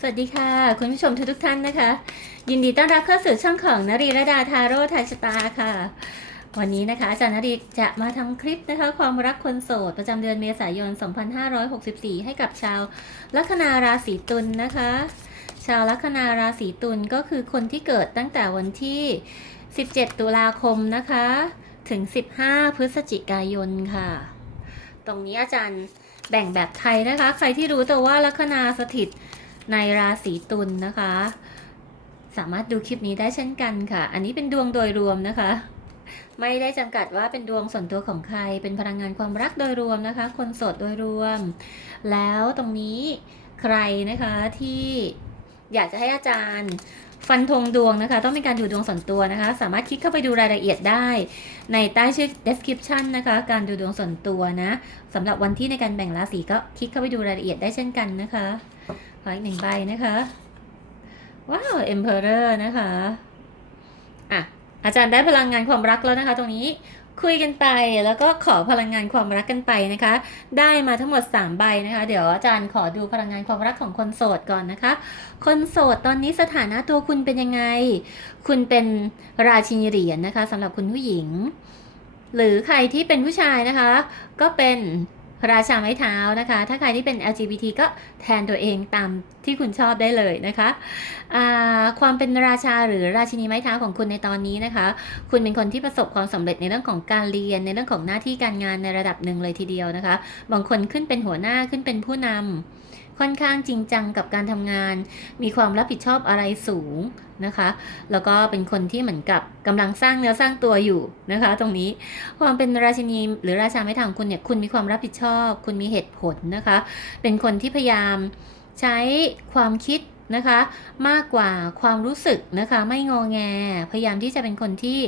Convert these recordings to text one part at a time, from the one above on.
สวัสดีค่ะ คุณผู้ชมทุกทุกท่านนะคะ ยินดีต้อนรับเข้าสู่ช่องของนรีระดาทาโร่ไทยชตาค่ะ วันนี้นะคะอาจารย์นรีจะมาทำคลิปนะคะ ความรักคนโสด ประจำเดือนเมษายน 2564 ให้กับชาวลัคนาราศีตุลนะคะ ชาวลัคนาราศีตุลก็คือคนที่เกิดตั้งแต่วันที่ 17 ตุลาคมนะคะ ถึง 15 พฤศจิกายนค่ะ ตรงนี้อาจารย์แบ่งแบบไทยนะคะ ใครที่รู้ตัวว่าลัคนาสถิต ในราศีตุลนะคะ สามารถดูคลิปนี้ได้เช่นกันค่ะ อันนี้เป็นดวงโดยรวมนะคะ ไม่ได้จำกัดว่าเป็นดวงส่วนตัวของใคร เป็นพลังงานความรักโดยรวมนะคะ คนโสดโดยรวม แล้วตรงนี้ใครนะคะที่อยากจะให้อาจารย์ฟันธงดวงนะคะ ต้องมีการดูดวงส่วนตัวนะคะ สามารถคลิกเข้าไปดูรายละเอียดได้ ในใต้ชื่อ description นะคะ การดูดวงส่วนตัวนะสำหรับวันที่ในการแบ่งราศีก็คลิกเข้าไปดูรายละเอียดได้เช่นกันนะคะ ขออีกหนึ่งใบนะคะ ว้าว Emperor นะคะอะอาจารย์ได้พลังงานความรักแล้วนะคะ ตรงนี้คุยกันไปแล้วก็ขอพลังงานความรักกันไปนะคะ ได้มาทั้งหมด 3 ใบนะคะ เดี๋ยวอาจารย์ขอดูพลังงานความรักของคนโสดก่อนนะคะ คนโสดตอนนี้สถานะตัวคุณเป็นยังไง คุณเป็นราชินีเหรียญนะคะสำหรับคุณผู้หญิง หรือใครที่เป็นผู้ชายนะคะ ก็เป็น ราชาไม้เท้านะคะ ถ้าใครที่เป็น LGBT ก็แทนตัวเองตามที่คุณชอบได้เลยนะคะความเป็นราชาหรือราชินีไม้เท้าของคุณในตอนนี้นะคะ คุณเป็นคนที่ประสบความสำเร็จในเรื่องของการเรียนในเรื่องของหน้าที่การงานในระดับหนึ่งเลยทีเดียวนะคะ บางคนขึ้นเป็นหัวหน้าขึ้นเป็นผู้นำ ค่อนข้างจริงจังกับการทำงาน มีความรับผิดชอบอะไรสูงนะคะ แล้วก็เป็นคนที่เหมือนกับกำลังสร้างเนื้อสร้างตัวอยู่นะคะ ตรงนี้ความเป็นราชินีหรือราชาไม้เท้างคุณเนี่ยคุณมีความรับผิดชอบ คุณมีเหตุผลนะคะ เป็นคนที่พยายามใช้ความคิดนะคะมากกว่าความรู้สึกนะคะไม่งอแง พยายามที่จะเป็นคนที่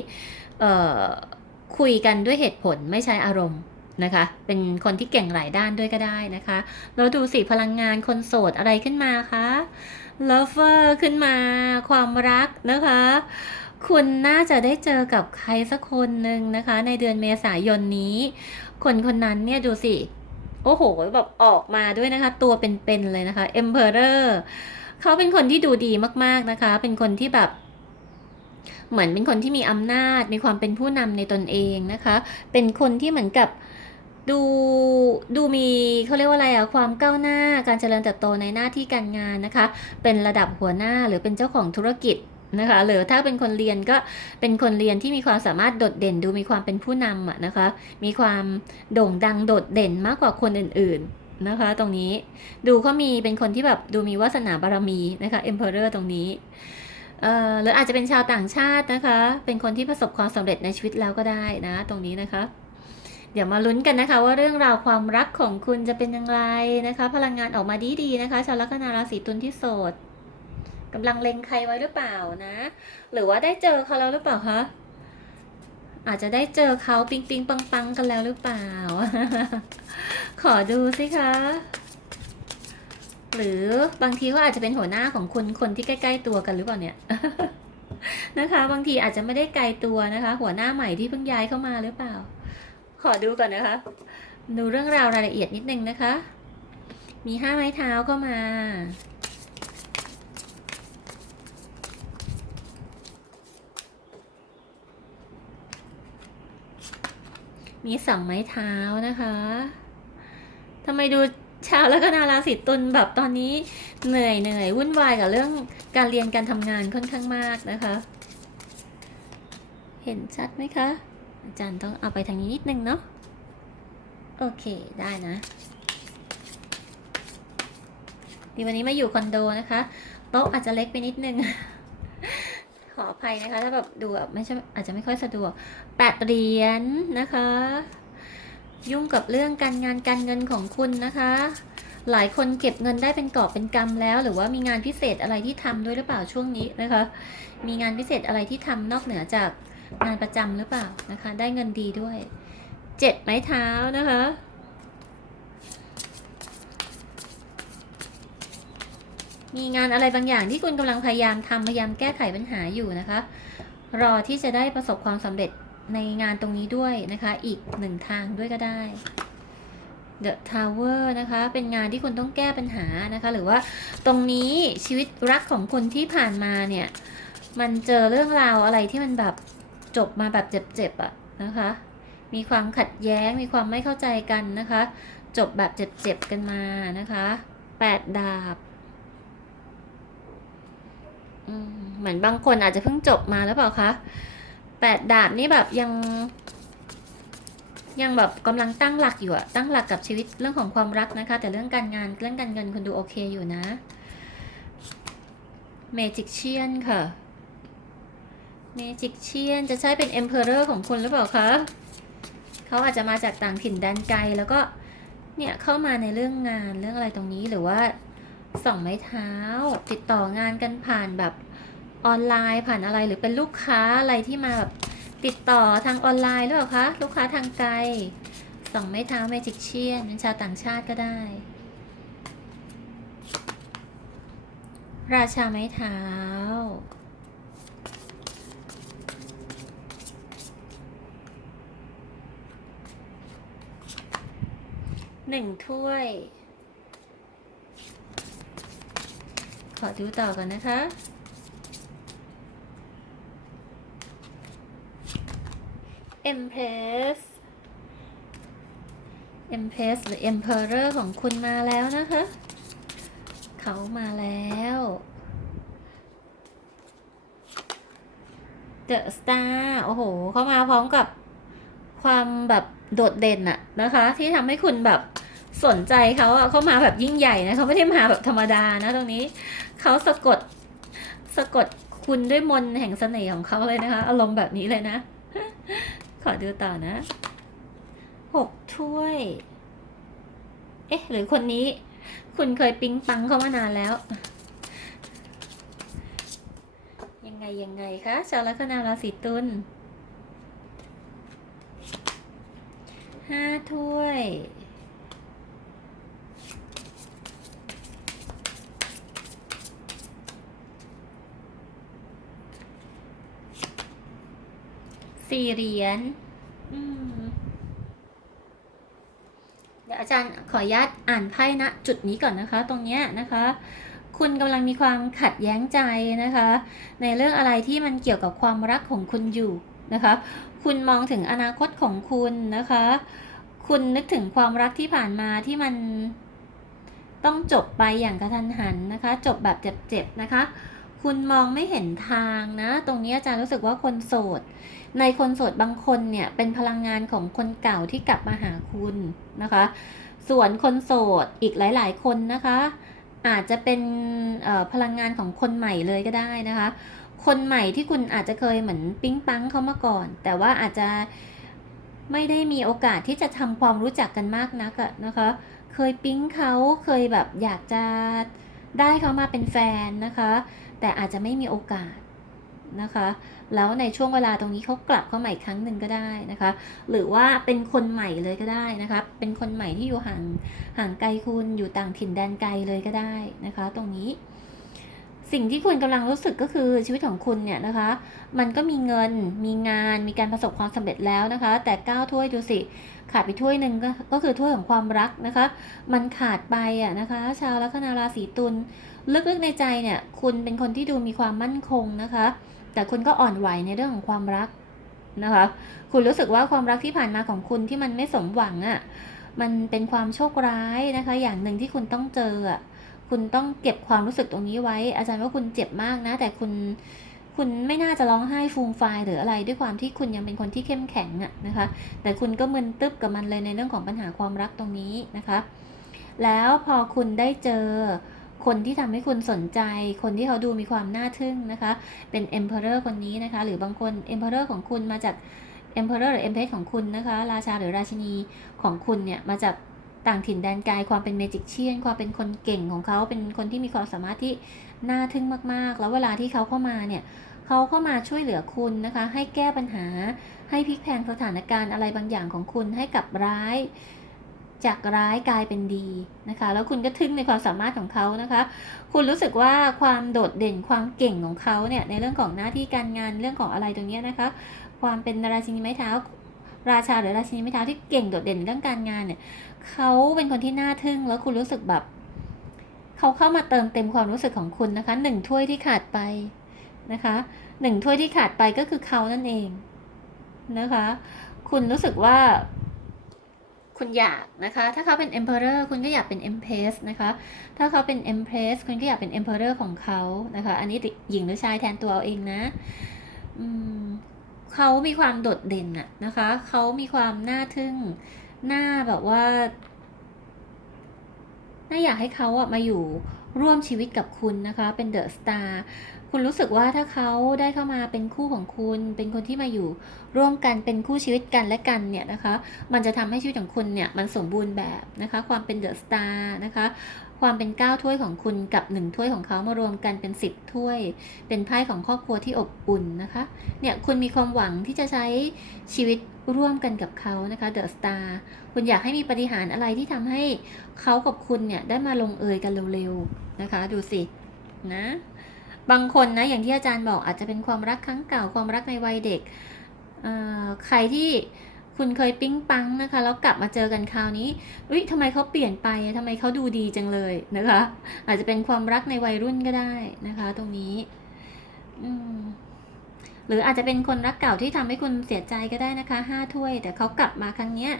คุยกันด้วยเหตุผลไม่ใช้อารมณ์ นะคะ เป็นคนที่เก่งหลายด้านด้วยก็ได้นะคะแล้วดูสิพลังงานคนโสดอะไรขึ้นมาคะ lover ขึ้นมา ความรักนะคะ คุณน่าจะได้เจอกับใครสักคนหนึ่งนะคะ ในเดือนเมษายนนี้ คนคนนั้นเนี่ยดูสิโอ้โหแบบออกมาด้วยนะคะ ตัวเป็นๆเลยนะคะ Emperor เขาเป็นคนที่ดูดีมากๆนะคะ เป็นคนที่แบบ เหมือนเป็นคนที่มีอำนาจ มีความเป็นผู้นำในตนเองนะคะ เป็นคนที่เหมือนกับ ดูดูมีเขาเรียกว่าอะไรอะความก้าวหน้าการเจริญเติบโตในหน้าที่การงานนะคะ เป็นระดับหัวหน้าหรือเป็นเจ้าของธุรกิจนะคะหรือถ้าเป็นคนเรียนก็เป็นคนเรียนที่มีความสามารถโดดเด่นดูมีความเป็นผู้นำอะนะคะ มีความโด่งดังโดดเด่นมากกว่าคนอื่นๆนะคะ ตรงนี้ดูเขามีเป็นคนที่แบบดูมีวาสนาบารมีนะคะ Emperor ตรงนี้เอ่อหรืออาจจะเป็นชาวต่างชาตินะคะ เป็นคนที่ประสบความสำเร็จในชีวิตแล้วก็ได้นะ ตรงนี้นะคะ เดี๋ยวมาลุ้นกันนะคะ ว่าเรื่องราวความรักของคุณจะเป็นอย่างไรนะคะ พลังงานออกมาดีๆนะคะชาวลัคนาราศีตุลที่โสดกำลังเล็งใครไว้หรือเปล่านะ หรือว่าได้เจอเขาแล้วหรือเปล่าคะอาจจะได้เจอเขาปิงปิงปังปังกันแล้วหรือเปล่า ขอดูสิคะ หรือบางทีเขาอาจจะเป็นหัวหน้าของคุณคนที่ใกล้ ๆ ตัวกันหรือเปล่าเนี่ยนะคะ บางทีอาจจะไม่ได้ไกลตัวนะคะ หัวหน้าใหม่ที่เพิ่งย้ายเข้ามาหรือเปล่า ขอดูก่อนนะคะ ดูเรื่องราวรายละเอียดนิดนึงนะคะ มีห้าไม้เท้าเข้ามา มีสองไม้เท้านะคะทำไมดูชาวแล้วก็นาราศีตุลแบบตอนนี้เหนื่อยเหนื่อยวุ่นวายกับเรื่องการเรียนการทำงานค่อนข้างมากนะคะ เห็นชัดไหมคะ อาจารย์ต้องเอาไปทางนี้นิดนึงเนาะ โอเค ได้นะดีวันนี้มาอยู่คอนโดนะคะ โต๊ะอาจจะเล็กไปนิดนึง ขออภัยนะคะ ถ้าแบบดูแบบไม่ใช่อาจจะไม่ค่อยสะดวกแปดเหรียญนะคะ ยุ่งกับเรื่องการงานการเงินของคุณนะคะ หลายคนเก็บเงินได้เป็นกอบเป็นกำแล้ว หรือว่ามีงานพิเศษอะไรที่ทำด้วยหรือเปล่าช่วงนี้นะคะ มีงานพิเศษอะไรที่ทำนอกเหนือจาก งานประจำหรือเปล่านะคะ ได้เงินดีด้วยเจ็ดไม้เท้านะคะมีงานอะไรบางอย่างที่คุณกำลังพยายามทำพยายามแก้ไขปัญหาอยู่นะคะ รอที่จะได้ประสบความสำเร็จในงานตรงนี้ด้วยนะคะ อีกหนึ่งทางด้วยก็ได้ The Tower นะคะ เป็นงานที่คุณต้องแก้ปัญหานะคะ หรือว่าตรงนี้ชีวิตรักของคุณที่ผ่านมาเนี่ย มันเจอเรื่องราวอะไรที่มันแบบ จบมาแบบเจ็บๆอะนะคะ มีความขัดแย้งมีความไม่เข้าใจกันนะคะ จบแบบเจ็บๆกันมานะคะแปดดาบเหมือนบางคนอาจจะเพิ่งจบมาแล้วเปล่าคะแปดดาบนี่แบบยัง ยังแบบกำลังตั้งหลักอยู่อะตั้งหลักกับชีวิตเรื่องของความรักนะคะ แต่เรื่องการงานเรื่องการเงินคุณดูโอเคอยู่นะเมจิกเชียนค่ะ เมจิกเชียนจะใช้เป็น Emperor ของคุณหรือเปล่าคะเขาอาจจะมาจากต่างถิ่นแดนไกลแล้วก็เนี่ยเข้ามาในเรื่องงานเรื่องอะไรตรงนี้หรือว่าส่องไม้เท้า ติดต่องานกันผ่านแบบออนไลน์ผ่านอะไรหรือเป็นลูกค้าอะไรที่มาแบบติดต่อทางออนไลน์หรือเปล่าคะลูกค้าทางไกลส่องไม้เท้าเมจิกเชียนเป็นชาวต่างชาติก็ได้ ราชาไม้เท้า หนึ่งถ้วย ขอดูต่อก่อนนะคะ Empress Empress หรือ Emperor ของคุณมาแล้วนะคะ เขามาแล้ว The Star โอ้โห เขามาพร้อมกับความแบบ โดดเด่นอะนะคะ ที่ทำให้คุณแบบสนใจเขาอะเขามาแบบยิ่งใหญ่นะเขาไม่ได้มาแบบธรรมดานะตรงนี้เขาสะกดสะกดคุณด้วยมนแห่งเสน่ห์ของเขาเลยนะคะ อารมณ์แบบนี้เลยนะ ขอดูต่อนะหกถ้วย เอ๊ะ หรือคนนี้ คุณเคยปิ๊งปังเขามานานแล้ว ยังไงยังไงคะชาวลัคนาราศีตุล ห้าถ้วย สี่เหรียญอืมเดี๋ยวอาจารย์ขออนุญาตอ่านไพ่ณจุดนี้ก่อนนะคะ ตรงเนี้ยนะคะ คุณกำลังมีความขัดแย้งใจนะคะ ในเรื่องอะไรที่มันเกี่ยวกับความรักของคุณอยู่ นะคะ คุณมองถึงอนาคตของคุณนะคะ คุณนึกถึงความรักที่ผ่านมาที่มันต้องจบไปอย่างกระทันหันนะคะ จบแบบเจ็บๆนะคะ คุณมองไม่เห็นทางนะ ตรงนี้อาจารย์รู้สึกว่าคนโสด ในคนโสดบางคนเนี่ยเป็นพลังงานของคนเก่าที่กลับมาหาคุณนะคะ ส่วนคนโสดอีกหลายๆ คนนะคะ อาจจะเป็นพลังงานของคนใหม่เลยก็ได้นะคะ คนใหม่ที่คุณอาจจะเคยเหมือนปิ๊งปังเขามาก่อน แต่ว่าอาจจะไม่ได้มีโอกาสที่จะทำความรู้จักกันมากนักอะนะคะ เคยปิ๊งเขาเคยแบบอยากจะได้เขามาเป็นแฟนนะคะ แต่อาจจะไม่มีโอกาสนะคะ แล้วในช่วงเวลาตรงนี้เขากลับเข้ามาอีกครั้งหนึ่งก็ได้นะคะ หรือว่าเป็นคนใหม่เลยก็ได้นะคะ เป็นคนใหม่ที่อยู่ห่างห่างไกลคุณอยู่ต่างถิ่นแดนไกลเลยก็ได้นะคะ ตรงนี้ สิ่งที่คุณกำลังรู้สึกก็คือชีวิตของคุณเนี่ยนะคะ มันก็มีเงินมีงานมีการประสบความสำเร็จแล้วนะคะ แต่ก้าวถ้วยดูสิ ขาดไปถ้วยหนึ่งก็ก็คือถ้วยของความรักนะคะ มันขาดไปอะนะคะ ชาวลัคนาราศีตุลลึกๆในใจเนี่ย คุณเป็นคนที่ดูมีความมั่นคงนะคะ แต่คุณก็อ่อนไหวในเรื่องของความรักนะคะ คุณรู้สึกว่าความรักที่ผ่านมาของคุณที่มันไม่สมหวังอะ่ะมันเป็นความโชคร้ายนะคะ อย่างหนึ่งที่คุณต้องเจออะ คุณต้องเก็บความรู้สึกตรงนี้ไว้ อาจารย์ว่าคุณเจ็บมากนะ แต่คุณคุณไม่น่าจะร้องไห้ฟูมฟายหรืออะไรด้วยความที่คุณยังเป็นคนที่เข้มแข็งอะนะคะ แต่คุณก็มึนตึ๊บกับมันเลยในเรื่องของปัญหาความรักตรงนี้นะคะ แล้วพอคุณได้เจอคนที่ทำให้คุณสนใจ คนที่เขาดูมีความน่าทึ่งนะคะ เป็น Emperor คนนี้นะคะ หรือบางคน Emperor ของคุณมาจาก Emperor หรือ Empress ของคุณนะคะ ราชาหรือราชินีของคุณเนี่ยมาจาก ต่างถิ่นแดนไกลความเป็นเมจิกเชียน ความเป็นคนเก่งของเขาเป็นคนที่มีความสามารถที่น่าทึ่งมากๆ แล้วเวลาที่เขาเข้ามาเนี่ยเขาเข้ามาช่วยเหลือคุณนะคะ ให้แก้ปัญหา ให้พลิกแพลงสถานการณ์อะไรบางอย่างของคุณให้กลับร้าย จากร้ายกลายเป็นดีนะคะ แล้วคุณก็ทึ่งในความสามารถของเขานะคะ คุณรู้สึกว่าความโดดเด่นความเก่งของเขาเนี่ยในเรื่องของหน้าที่การงานเรื่องของอะไรตรงนี้นะคะ ความเป็นราชินีไม้เท้าราชาหรือราชินีไม้เท้าที่เก่งโดดเด่นเรื่องการงานเนี่ย เขาเป็นคนที่น่าทึ่งแล้วคุณรู้สึกแบบ เขาเข้ามาเติมเต็มความรู้สึกของคุณนะคะหนึ่งถ้วยที่ขาดไปนะคะหนึ่งถ้วยที่ขาดไปก็คือเขานั่นเองนะคะ คุณรู้สึกว่า คุณอยากนะคะ ถ้าเขาเป็น emperor คุณก็อยากเป็น empress นะคะ ถ้าเขาเป็น empress คุณก็อยากเป็น emperor ของเขานะคะ อันนี้หญิงหรือชายแทนตัวเอาเองนะเขามีความโดดเด่นอะนะคะ เขามีความน่าทึ่ง หน้าแบบว่าน่าอยากให้เขาอะมาอยู่ร่วมชีวิตกับคุณนะคะ เป็นเดอะสตาร์คุณรู้สึกว่าถ้าเขาได้เข้ามาเป็นคู่ของคุณ เป็นคนที่มาอยู่ร่วมกันเป็นคู่ชีวิตกันและกันเนี่ยนะคะ มันจะทำให้ชีวิตของคุณเนี่ยมันสมบูรณ์แบบนะคะ ความเป็นเดอะสตาร์นะคะ ความเป็น 9 ถ้วยของคุณกับ 1 ถ้วยของเขามารวมกันเป็น 10 ถ้วย เป็นไพ่ของครอบครัวที่อบอุ่นนะคะ เนี่ยคุณมีความหวังที่จะใช้ชีวิตร่วมกันกับเขานะคะเดอะสตาร์คุณอยากให้มีปฏิหารอะไรที่ทำให้เขากับคุณเนี่ยได้มาลงเอยกันเร็วๆนะคะ ดูสินะบางคนนะอย่างที่อาจารย์บอกอาจจะเป็นความรักครั้งเก่าความรักในวัยเด็กเอ่อใครที่ คุณเคยปิ๊งปังนะคะ แล้วกลับมาเจอกันคราวนี้อุ้ยทำไมเขาเปลี่ยนไปทำไมเขาดูดีจังเลยนะคะ อาจจะเป็นความรักในวัยรุ่นก็ได้นะคะ ตรงนี้อืมหรืออาจจะเป็นคนรักเก่าที่ทำให้คุณเสียใจก็ได้นะคะห้าถ้วย แต่เขากลับมาครั้งเนี้ย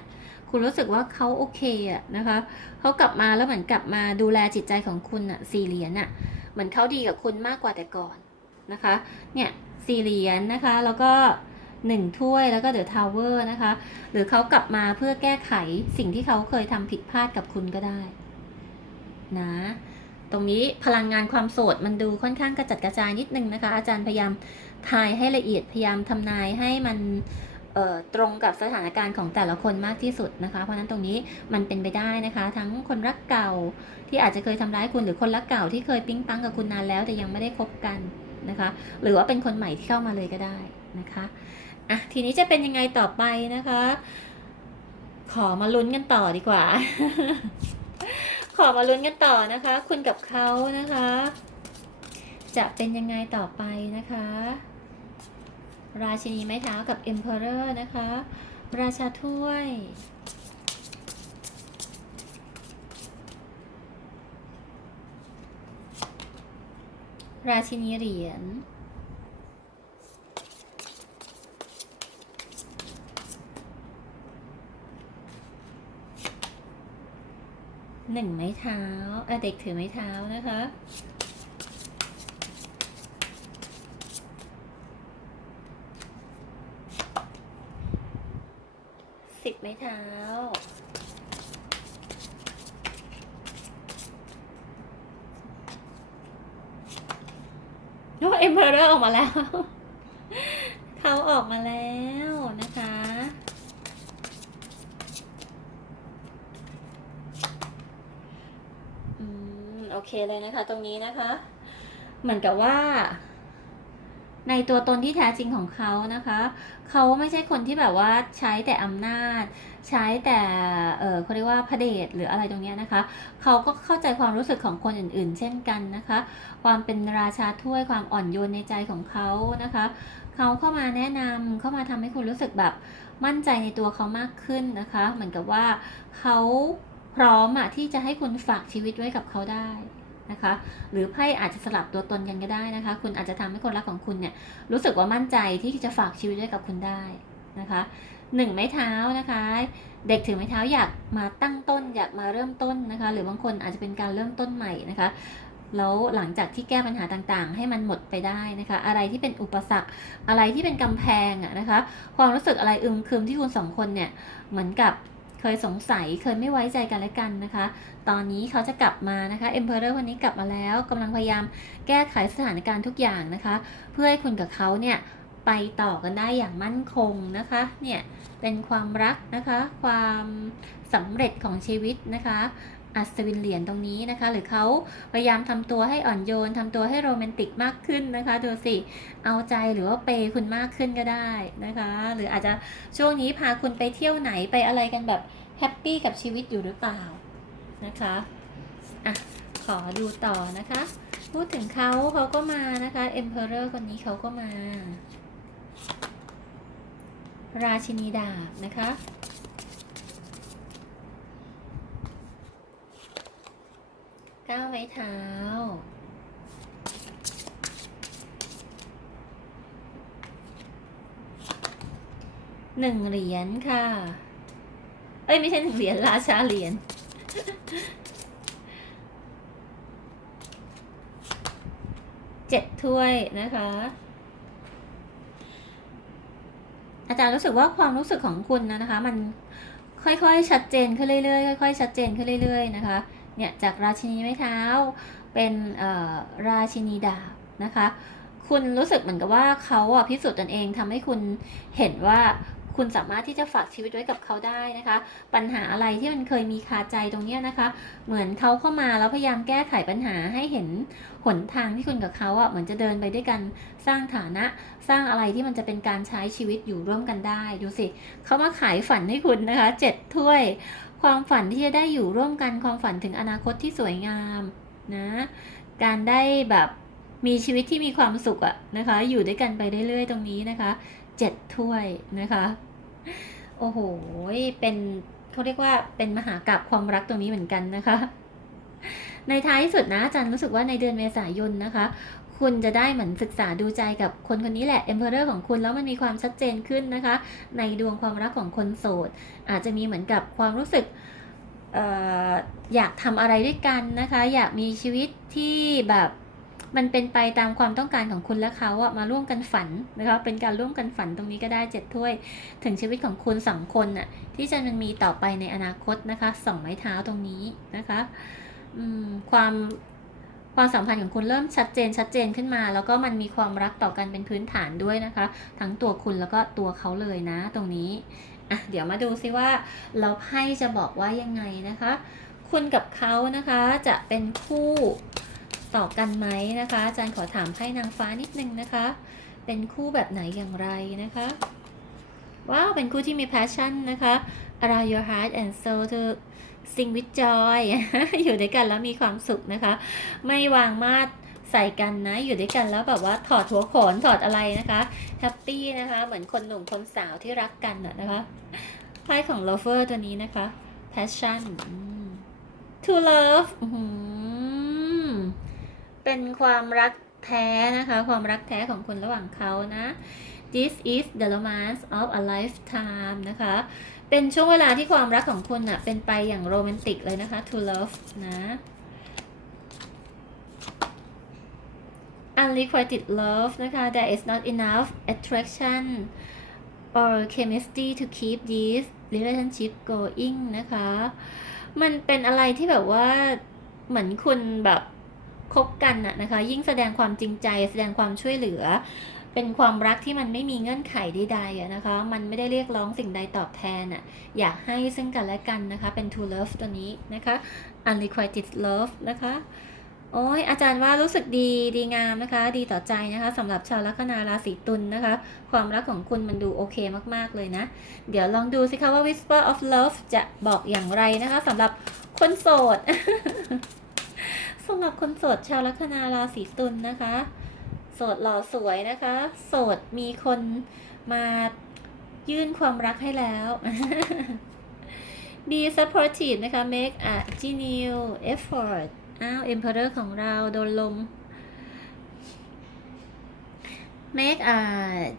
คุณรู้สึกว่าเขาโอเคอะนะคะเขากลับมาแล้วเหมือนกลับมาดูแลจิตใจของคุณอะสี่เหรียญอะเหมือนเขาดีกับคุณมากกว่าแต่ก่อนนะคะ เนี่ยสี่เหรียญนะคะ แล้วก็ หนึ่งถ้วยแล้วก็เดอะทาวเวอร์นะคะ หรือเขากลับมาเพื่อแก้ไขสิ่งที่เขาเคยทำผิดพลาดกับคุณก็ได้นะตรงนี้พลังงานความโสดมันดูค่อนข้างกระจัดกระจายนิดนึงนะคะ อาจารย์พยายามทายให้ละเอียดพยายามทำนายให้มันตรงกับสถานการณ์ของแต่ละคนมากที่สุดนะคะ เพราะฉะนั้นตรงนี้มันเป็นไปได้นะคะ ทั้งคนรักเก่าที่อาจจะเคยทำร้ายคุณหรือคนรักเก่าที่เคยปิ๊งปังกับคุณนานแล้วแต่ยังไม่ได้คบกันนะคะ หรือว่าเป็นคนใหม่ที่เข้ามาเลยก็ได้นะคะ อะทีนี้จะเป็นยังไงต่อไปนะคะ ขอมาลุ้นกันต่อดีกว่า ขอมาลุ้นกันต่อนะคะ คุณกับเขานะคะ จะเป็นยังไงต่อไปนะคะ ราชินีไม้เท้ากับ Emperor นะคะ ราชาถ้วยราชินีเหรียญ หนึ่งไม้เท้าเอ่อเด็กถือไม้เท้านะคะ สิบไม้เท้า โอ้เอ็มเพอเรอร์ออกมาแล้ว เขาออกมาแล้วนะคะ อืม โอ เคเลยนะคะ ตรงนี้นะคะ เหมือนกับว่า ในตัวตนที่แท้จริงของเขานะคะ เขาไม่ใช่คนที่แบบว่าใช้แต่อำนาจ ใช้แต่เออเขาเรียกว่าพระเดชหรืออะไรตรงเนี้ยนะคะ เขาก็เข้าใจความรู้สึกของคนอื่น ๆ เช่นกันนะคะ ความเป็นราชาถ้วยความอ่อนโยนในใจของเขานะคะ เขาเข้ามาแนะนำเข้ามาทำให้คุณรู้สึกแบบมั่นใจในตัวเขามากขึ้นนะคะ เหมือนกับว่าเขา พร้อมอะที่จะให้คุณฝากชีวิตไว้กับเขาได้นะคะ หรือไพ่อาจจะสลับตัวตนกันก็ได้นะคะ คุณอาจจะทำให้คนรักของคุณเนี่ยรู้สึกว่ามั่นใจที่จะฝากชีวิตไว้กับคุณได้นะคะหนึ่งไม้เท้านะคะ เด็กถือไม้เท้าอยากมาตั้งต้นอยากมาเริ่มต้นนะคะ หรือบางคนอาจจะเป็นการเริ่มต้นใหม่นะคะแล้วหลังจากที่แก้ปัญหาต่างๆ ให้มันหมดไปได้นะคะ อะไรที่เป็นอุปสรรคอะไรที่เป็นกำแพงอะนะคะ ความรู้สึกอะไรอึมครึมที่คุณสองคนเนี่ยเหมือนกับ เคยสงสัยเคยไม่ไว้ใจกันและกันนะคะ ตอนนี้เขาจะกลับมานะคะเอ็มเพอเรอร์คนนี้กลับมาแล้วกำลังพยายามแก้ไขสถานการณ์ทุกอย่างนะคะ เพื่อให้คุณกับเขาเนี่ยไปต่อกันได้อย่างมั่นคงนะคะ เนี่ยเป็นความรักนะคะ ความสำเร็จของชีวิตนะคะ อัศวินเหรียญตรงนี้นะคะ หรือเขาพยายามทำตัวให้อ่อนโยนทำตัวให้โรแมนติกมากขึ้นนะคะดูสิ เอาใจหรือว่าเปย์คุณมากขึ้นก็ได้นะคะ หรืออาจจะช่วงนี้พาคุณไปเที่ยวไหนไปอะไรกันแบบแฮปปี้กับชีวิตอยู่หรือเปล่านะคะอะขอดูต่อนะคะ พูดถึงเขาเขาก็มานะคะ Emperor คนนี้เขาก็มา ราชินีดาบนะคะ ก้าวไม้เท้า หนึ่งเหรียญค่ะ เอ้ย ไม่ใช่หนึ่งเหรียญราชาเหรียญเจ็ดถ้วยนะคะ อาจารย์รู้สึกว่าความรู้สึกของคุณนะนะคะ มันค่อยๆ ชัดเจนขึ้นเรื่อยๆ ค่อยๆ ชัดเจนขึ้นเรื่อยๆ นะคะ เนี่ยจากราชินีไม้เท้า เป็นเอ่อราชินีดาบนะคะ คุณรู้สึกเหมือนกับว่าเขาอะพิสูจน์ตนเองทำให้คุณเห็นว่าคุณสามารถที่จะฝากชีวิตไว้กับเขาได้นะคะ ปัญหาอะไรที่มันเคยมีคาใจตรงเนี้ยนะคะ เหมือนเขาเข้ามาแล้วพยายามแก้ไขปัญหาให้เห็นหนทางที่คุณกับเขาอะเหมือนจะเดินไปด้วยกันสร้างฐานะ สร้างอะไรที่มันจะเป็นการใช้ชีวิตอยู่ร่วมกันได้ ดูสิเขามาขายฝันให้คุณนะคะเจ็ดถ้วย ความฝันที่จะได้อยู่ร่วมกันความฝันถึงอนาคตที่สวยงามนะการได้แบบมีชีวิตที่มีความสุขอะนะคะ อยู่ด้วยกันไปเรื่อยๆตรงนี้นะคะเจ็ดถ้วยนะคะโอ้โหเป็นเขาเรียกว่าเป็นมหากราบความรักตรงนี้เหมือนกันนะคะ ในท้ายสุดนะอาจารย์รู้สึกว่าในเดือนเมษายนนะคะ คุณจะได้เหมือนศึกษาดูใจกับคนคนนี้แหละ Emperor ของคุณแล้วมันมีความชัดเจนขึ้นนะคะ ในดวงความรักของคนโสด อาจจะมีเหมือนกับความรู้สึกอยากทำอะไรด้วยกันนะคะ อยากมีชีวิตที่แบบมันเป็นไปตามความต้องการของคุณและเขาอะมาร่วมกันฝันนะคะเป็นการร่วมกันฝันตรงนี้ก็ได้เจ็ดถ้วย ถึงชีวิตของคุณสองคนน่ะที่จะมันมีต่อไปในอนาคตนะคะสองไม้เท้าตรงนี้นะคะความ ความสัมพันธ์ของคุณเริ่มชัดเจนชัดเจนขึ้นมา แล้วก็มันมีความรักต่อกันเป็นพื้นฐานด้วยนะคะ ทั้งตัวคุณแล้วก็ตัวเขาเลยนะ ตรงนี้อะเดี๋ยวมาดูซิว่าเราไพ่จะบอกว่ายังไงนะคะ คุณกับเขานะคะจะเป็นคู่ต่อกันไหมนะคะ อาจารย์ขอถามไพ่นางฟ้านิดนึงนะคะ เป็นคู่แบบไหนอย่างไรนะคะว้าวเป็นคู่ที่มี passion นะคะ allow your heart and soul to sing with joy อยู่ด้วยกันแล้วมีความสุขนะคะ ไม่วางมาดใส่กันนะ อยู่ด้วยกันแล้วแบบว่าถอดหัวโขนถอดอะไรนะคะแฮปปี้นะคะ เหมือนคนหนุ่มคนสาวที่รักกันนะนะคะไพ่ของ lover ตัวนี้นะคะ passion to love เป็นความรักแท้นะคะ ความรักแท้ของคุณระหว่างเขานะ This is the romance of a lifetime นะคะ เป็นช่วงเวลาที่ความรักของคุณน่ะเป็นไปอย่างโรแมนติกเลยนะคะ to love นะ unrequited love นะคะ there is not enough attraction or chemistry to keep this relationship going นะคะ มันเป็นอะไรที่แบบว่าเหมือนคุณแบบคบกันน่ะนะคะ ยิ่งแสดงความจริงใจแสดงความช่วยเหลือ เป็นความรักที่มันไม่มีเงื่อนไขใดๆนะคะ มันไม่ได้เรียกร้องสิ่งใดตอบแทนอะอยากให้ซึ่งกันและกันนะคะ เป็น to love ตัวนี้นะคะ unrequited love นะคะ โอ้ยอาจารย์ว่ารู้สึกดีดีงามนะคะ ดีต่อใจนะคะสำหรับชาวลัคนาราศีตุลนนะคะ ความรักของคุณมันดูโอเคมากๆเลยนะ เดี๋ยวลองดูสิคะว่า whisper of love จะบอกอย่างไรนะคะสำหรับคนโสดสำหรับคนโสดชาวลัคนาราศีตุลนะคะ สดหล่อสวยนะคะ โสดมีคนมายื่นความรักให้แล้ว be supportive นะคะ make a genuine effort อ้าว emperor ของเราโดนลม make a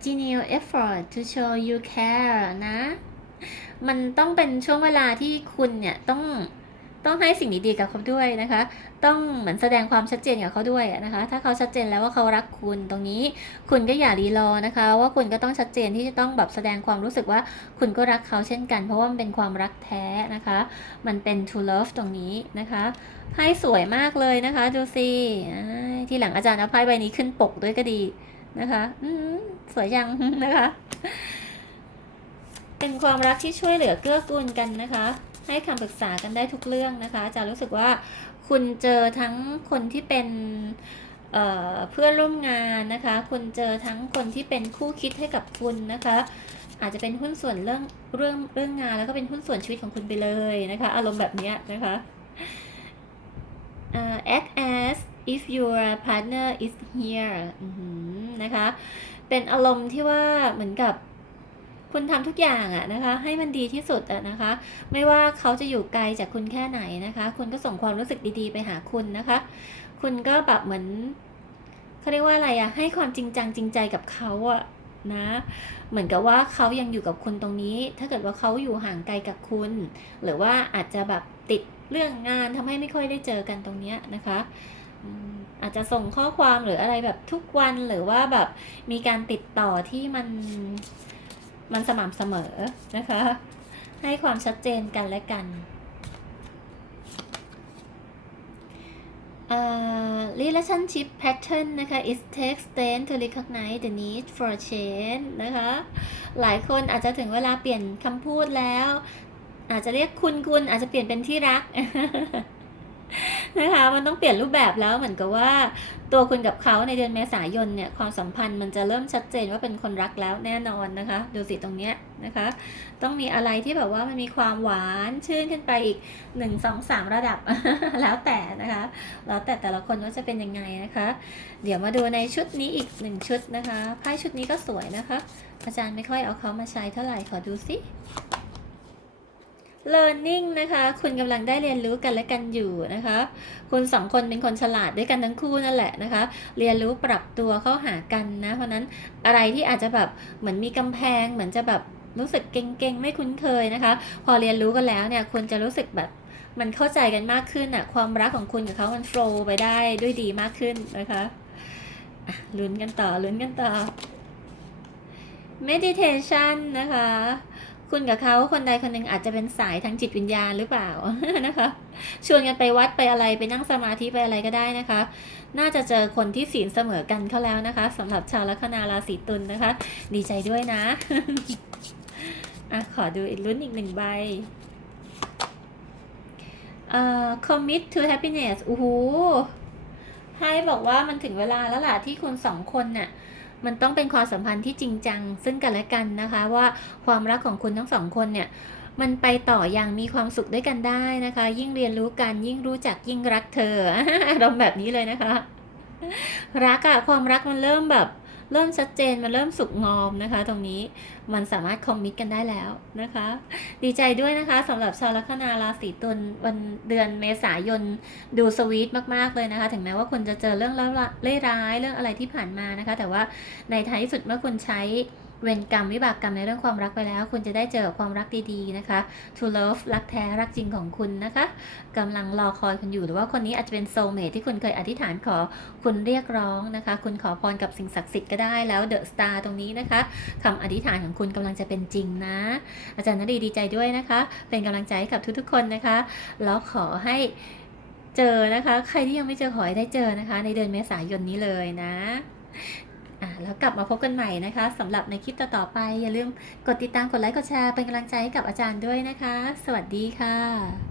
genuine effort to show you care นะ มันต้องเป็นช่วงเวลาที่คุณเนี่ยต้อง ต้องให้สิ่งดีๆกับเขาด้วยนะคะ ต้องเหมือนแสดงความชัดเจนกับเขาด้วยนะคะ ถ้าเขาชัดเจนแล้วว่าเขารักคุณตรงนี้ คุณก็อย่ารีรอนะคะ ว่าคุณก็ต้องชัดเจนที่จะต้องแบบแสดงความรู้สึกว่าคุณก็รักเขาเช่นกัน เพราะว่ามันเป็นความรักแท้นะคะ มันเป็น true love ตรงนี้นะคะไพ่สวยมากเลยนะคะ ดูสิอ่ที่หลังอาจารย์เอาไพ่ใบนี้ขึ้นปกด้วยก็ดีนะคะอืมสวยยังนะคะ เป็นความรักที่ช่วยเหลือเกื้อกูลกันนะคะ ให้คำปรึกษากันได้ทุกเรื่องนะคะอาจารย์รู้สึกว่าคุณเจอทั้งคนที่เป็นเเพื่อนร่วมงานนะคะ คุณเจอทั้งคนที่เป็นคู่คิดให้กับคุณนะคะ อาจจะเป็นหุ้นส่วนเรื่องเรื่องเรื่องงานแล้วก็เป็นหุ้นส่วนชีวิตของคุณไปเลยนะคะ อารมณ์แบบนี้นะคะเอ่อ act as if your partner is here นะคะ เป็นอารมณ์ที่ว่าเหมือนกับ คุณทำทุกอย่างอะนะคะ ให้มันดีที่สุดอะนะคะ ไม่ว่าเขาจะอยู่ไกลจากคุณแค่ไหนนะคะ คุณก็ส่งความรู้สึกดีๆ ไปหาคุณนะคะ คุณก็แบบเหมือนเขาเรียกว่าอะไรอะให้ความจริงจังจริงใจกับเขาอะนะ เหมือนกับว่าเขายังอยู่กับคุณตรงนี้ ถ้าเกิดว่าเขาอยู่ห่างไกลกับคุณ หรือว่าอาจจะแบบติดเรื่องงานทำให้ไม่ค่อยได้เจอกันตรงเนี้ยนะคะอาจจะส่งข้อความหรืออะไรแบบทุกวันหรือว่าแบบมีการติดต่อที่มัน มันสม่ำเสมอนะคะ ให้ความชัดเจนกันและกัน Uh, relationship pattern นะคะ it takes time to recognize the need for change นะคะ หลายคนอาจจะถึงเวลาเปลี่ยนคำพูดแล้ว อาจจะเรียกคุณคุณอาจจะเปลี่ยนเป็นที่รัก นะคะ มันต้องเปลี่ยนรูปแบบแล้วเหมือนกับว่า ตัวคุณกับเขาในเดือนเมษายนเนี่ยความสัมพันธ์มันจะเริ่มชัดเจนว่าเป็นคนรักแล้วแน่นอนนะคะ ดูสิตรงเนี้ยนะคะ ต้องมีอะไรที่แบบว่ามันมีความหวานชื่นขึ้นไปอีกหนึ่งสองสามระดับแล้วแต่นะคะ แล้วแต่แต่ละคนว่าจะเป็นยังไงนะคะ เดี๋ยวมาดูในชุดนี้อีกหนึ่งชุดนะคะไพ่ชุดนี้ก็สวยนะคะอาจารย์ไม่ค่อยเอาเขามาใช้เท่าไหร่ขอดูสิ learning นะคะ คุณกำลังได้เรียนรู้กันและกันอยู่นะคะ คุณสองคนเป็นคนฉลาดด้วยกันทั้งคู่นั่นแหละนะคะ เรียนรู้ปรับตัวเข้าหากันนะ เพราะนั้นอะไรที่อาจจะแบบเหมือนมีกำแพง เหมือนจะแบบรู้สึกเก่งๆ ไม่คุ้นเคยนะคะ พอเรียนรู้กันแล้วเนี่ยคุณจะรู้สึกแบบมันเข้าใจกันมากขึ้นอะความรักของคุณกับเขามันโฟล์ไปได้ด้วยดีมากขึ้นนะคะลุ้นกันต่อลุ้นกันต่อ meditation นะคะ คุณกับเขาคนใดคนหนึ่งอาจจะเป็นสายทางจิตวิญญาณหรือเปล่านะคะชวนกันไปวัดไปอะไรไปนั่งสมาธิไปอะไรก็ได้นะคะ น่าจะเจอคนที่ศีลเสมอกันเขาแล้วนะคะสำหรับชาวลัคนาราศีตุลนะคะ ดีใจด้วยนะอะขอดูอีกลุ้นอีกหนึ่งใบเอ่อ commit to happiness โอ้โหไพ่บอกว่ามันถึงเวลาแล้วล่ะที่คุณสองคนน่ะ มันต้องเป็นความสัมพันธ์ที่จริงจัง ซึ่งกันและกันนะคะ ว่าความรักของคุณทั้งสองคนเนี่ยมันไปต่ออย่างมีความสุขด้วยกันได้นะคะ ยิ่งเรียนรู้กันยิ่งรู้จักยิ่งรักเธออารมณ์แบบนี้เลยนะคะ รักอะความรักมันเริ่มแบบ เริ่มชัดเจนมันเริ่มสุกงอมนะคะ ตรงนี้มันสามารถคอมมิตกันได้แล้วนะคะ ดีใจด้วยนะคะสำหรับชาวลัคนาราศีตุลวันเดือนเมษายนดูสวีทมากๆเลยนะคะ ถึงแม้ว่าคุณจะเจอเรื่องเล่ร้ายเรื่องอะไรที่ผ่านมานะคะ แต่ว่าในท้ายสุดเมื่อคุณใช้ เวรกรรมวิบากกรรมในเรื่องความรักไปแล้ว คุณจะได้เจอความรักดีๆนะคะ to love รักแท้รักจริงของคุณนะคะกำลังรอคอยคุณอยู่หรือว่าคนนี้อาจจะเป็นโซเมทที่คุณเคยอธิษฐานขอคุณเรียกร้องนะคะ คุณขอพรกับสิ่งศักดิ์สิทธิ์ก็ได้แล้วเดอะสตาร์ตรงนี้นะคะคำอธิษฐานของคุณกำลังจะเป็นจริงนะ อาจารย์นดีดีใจด้วยนะคะ เป็นกำลังใจให้กับทุกๆ คนนะคะ แล้วขอให้เจอนะคะ ใครที่ยังไม่เจอขอให้ได้เจอนะคะ ในเดือนเมษายนนี้เลยนะ อะแล้วกลับมาพบกันใหม่นะคะสำหรับในคลิปต่อๆไป อย่าลืมกดติดตามกดไลค์กดแชร์เป็นกำลังใจให้กับอาจารย์ด้วยนะคะ สวัสดีค่ะ